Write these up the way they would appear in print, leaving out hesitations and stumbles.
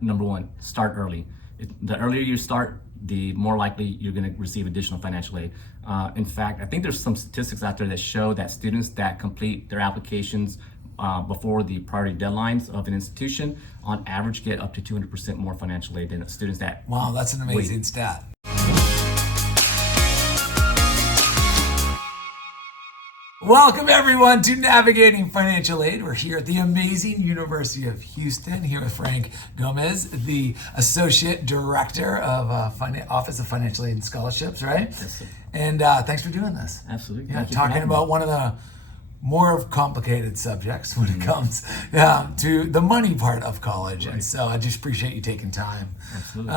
number one, start early. The earlier you start, the more likely you're going to receive additional financial aid. In fact, I think there's some statistics out there that show that students that complete their applications before the priority deadlines of an institution, on average, get up to 200% more financial aid than students that. Wow, that's an amazing stat. Welcome everyone to Navigating Financial Aid. We're here at the amazing University of Houston, here with Frank Gomez, the Associate Director of Office of Financial Aid and Scholarships, right? Yes, sir. And thanks for doing this. Absolutely. Yeah, Thank you for talking having about me. one of the more complicated subjects when it comes to the money part of college. And so I just appreciate you taking time. Absolutely.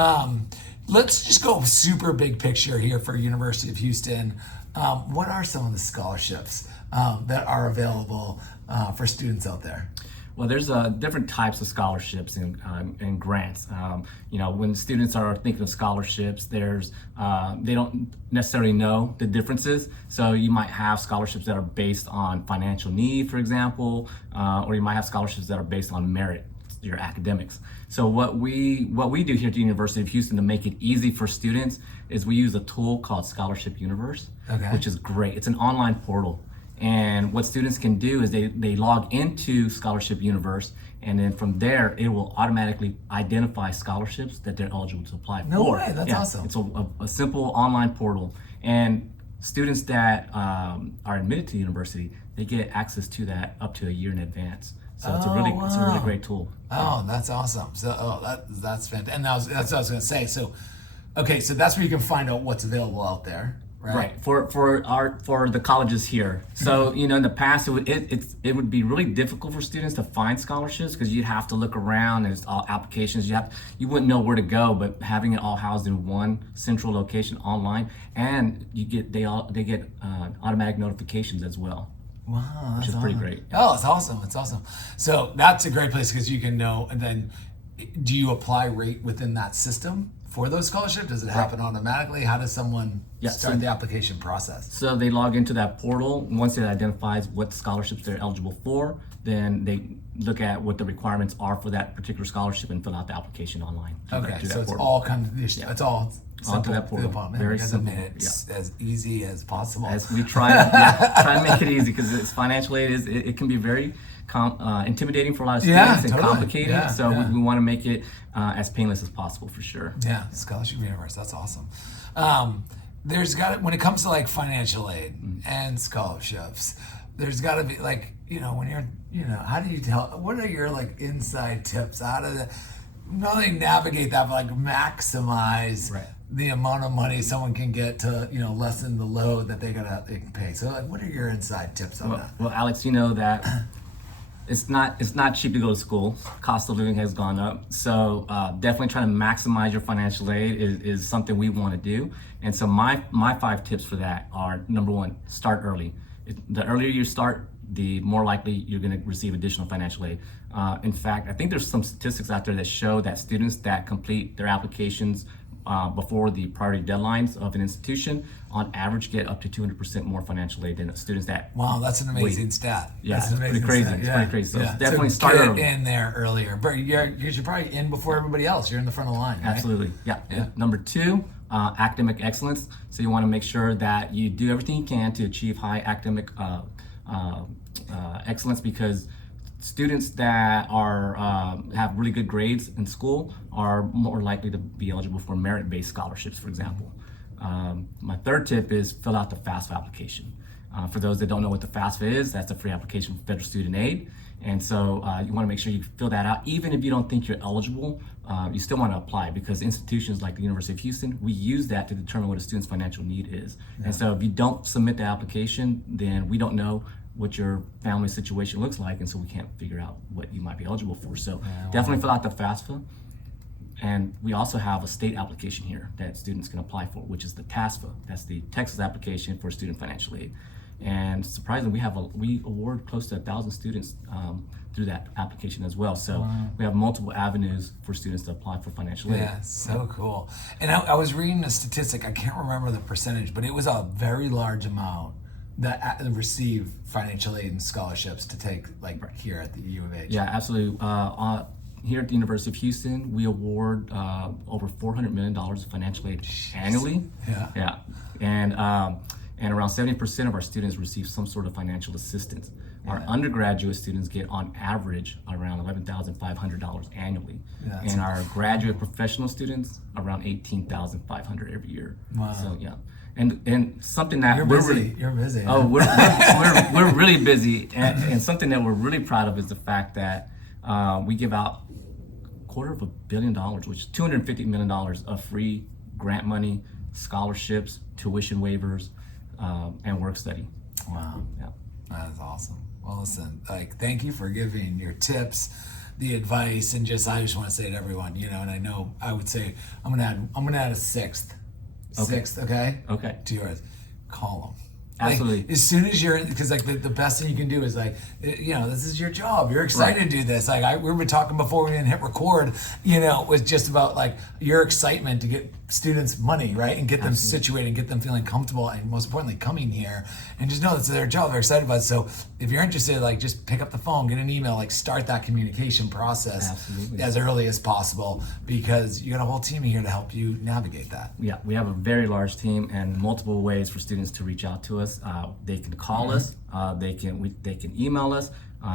Let's just go super big picture here for University of Houston. What are some of the scholarships that are available for students out there? Well, there's different types of scholarships and grants. When students are thinking of scholarships, they don't necessarily know the differences. So you might have scholarships that are based on financial need, for example, or you might have scholarships that are based on merit, your academics. So what we do here at the University of Houston to make it easy for students is we use a tool called Scholarship Universe, which is great. It's an online portal. And what students can do is they log into Scholarship Universe, and then from there, it will automatically identify scholarships that they're eligible to apply for. No way, that's awesome. It's a simple online portal. And students that are admitted to the university, they get access to that up to a year in advance. So it's a really great tool. Oh, that's awesome. So that's fantastic. And that's what I was going to say. So, okay, so that's where you can find out what's available out there. Right. For the colleges here. So in the past it would be really difficult for students to find scholarships because you'd have to look around. There's all applications. You wouldn't know where to go. But having it all housed in one central location online, and they get automatic notifications as well. Wow, which is pretty great. Oh, it's awesome. It's awesome. So that's a great place because you can know. And then, do you apply rate within that system for those scholarships? Does it happen automatically? How does someone start the application process? So they log into that portal. Once it identifies what scholarships they're eligible for, then they look at what the requirements are for that particular scholarship and fill out the application online. Okay, so it's all kind of it's all simple. Onto that portal. Very simple. It's as easy as possible. As we try to make it easy, because financial aid it can be very intimidating for a lot of students and complicated. We want to make it as painless as possible for sure. Yeah, Scholarship Universe. That's awesome. There's when it comes to like financial aid and scholarships, there's got to be like when you're how do you tell? What are your like inside tips? How to not only navigate that, but like maximize the amount of money someone can get to lessen the load that they can pay. So like, what are your inside tips on that? Well, Alex, you know that it's not cheap to go to school. Cost of living has gone up. So definitely trying to maximize your financial aid is something we want to do. And so my 5 tips for that are: number one, start early. The earlier you start, the more likely you're going to receive additional financial aid. In fact, I think there's some statistics out there that show that students that complete their applications before the priority deadlines of an institution, on average, get up to 200% more financial aid than students that. Wow, that's an amazing stat. Yeah, that's it's pretty crazy. It's pretty crazy. So definitely start get early. in there earlier. But you're probably in before everybody else. You're in the front of the line. Right? Absolutely. Yeah. Number 2, academic excellence. So you want to make sure that you do everything you can to achieve high academic excellence, because students that have really good grades in school are more likely to be eligible for merit-based scholarships, for example. My 3rd tip is fill out the FAFSA application. For those that don't know what the FAFSA is, that's a free application for federal student aid. And so you want to make sure you fill that out. Even if you don't think you're eligible, you still want to apply, because institutions like the University of Houston, we use that to determine what a student's financial need is. And so if you don't submit the application, then we don't know what your family situation looks like, and so we can't figure out what you might be eligible for. So definitely fill out the FAFSA. And we also have a state application here that students can apply for, which is the TASFA. That's the Texas application for student financial aid. And surprisingly, we award close to 1,000 students through that application as well. So we have multiple avenues for students to apply for financial aid. Yeah, so cool. And I was reading a statistic, I can't remember the percentage, but it was a very large amount that receive financial aid and scholarships to take here at the U of H. Yeah, absolutely. here at the University of Houston, we award over $400 million of financial aid annually. Yeah. And around 70% of our students receive some sort of financial assistance. Our undergraduate students get on average around $11,500 annually. Yeah, and our graduate professional students around $18,500 every year. Wow. So yeah. And something that You're busy. You're busy. Oh, we're really busy, and something that we're really proud of is the fact that we give out $250 million, which is $250 million of free grant money, scholarships, tuition waivers, and work study. Wow. Yeah. That is awesome. Well, listen, like, thank you for giving your tips, the advice, and I just want to say to everyone, and I know I would say I'm gonna add a sixth. Sixth, okay? Okay. To yours. Call them. Absolutely. As soon as you're in, because like the best thing you can do is this is your job. You're excited to do this. Like we were talking before we didn't hit record, was just about like your excitement to get students money, right? And get them situated and get them feeling comfortable and most importantly coming here and just know that's their job. They're excited about it. So if you're interested, like just pick up the phone, get an email, like start that communication process as early as possible because you got a whole team here to help you navigate that. Yeah, we have a very large team and multiple ways for students to reach out to us. They can call us, they can email us,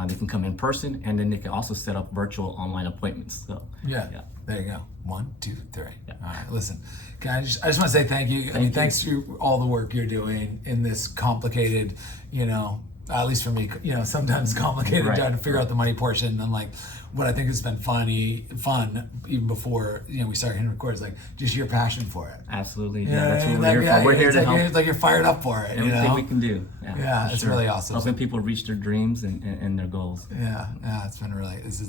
they can come in person, and then they can also set up virtual online appointments. So yeah. There you go. 1, 2, 3. Yeah. All right. Listen, I just want to say thank you. Thanks to all the work you're doing in this complicated, at least for me, sometimes complicated trying to figure out the money portion. And like, what I think has been fun even before we started hitting record is like just your passion for it. Absolutely. Yeah, that's what we're here for. We're here to help. It's like you're fired up for it. Everything we can do. Yeah, it's really awesome. Helping people reach their dreams and their goals. Yeah, it's been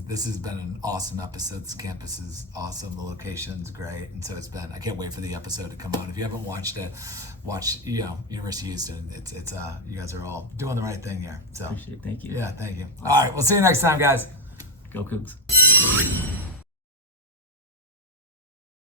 this has been an awesome episode. This campus is awesome. The location's great, and so I can't wait for the episode to come out. If you haven't watched it, watch University of Houston. It's you guys are all doing the right thing here. So appreciate it. Thank you. Yeah, thank you. All right, we'll see you next time, guys. Go Cougs.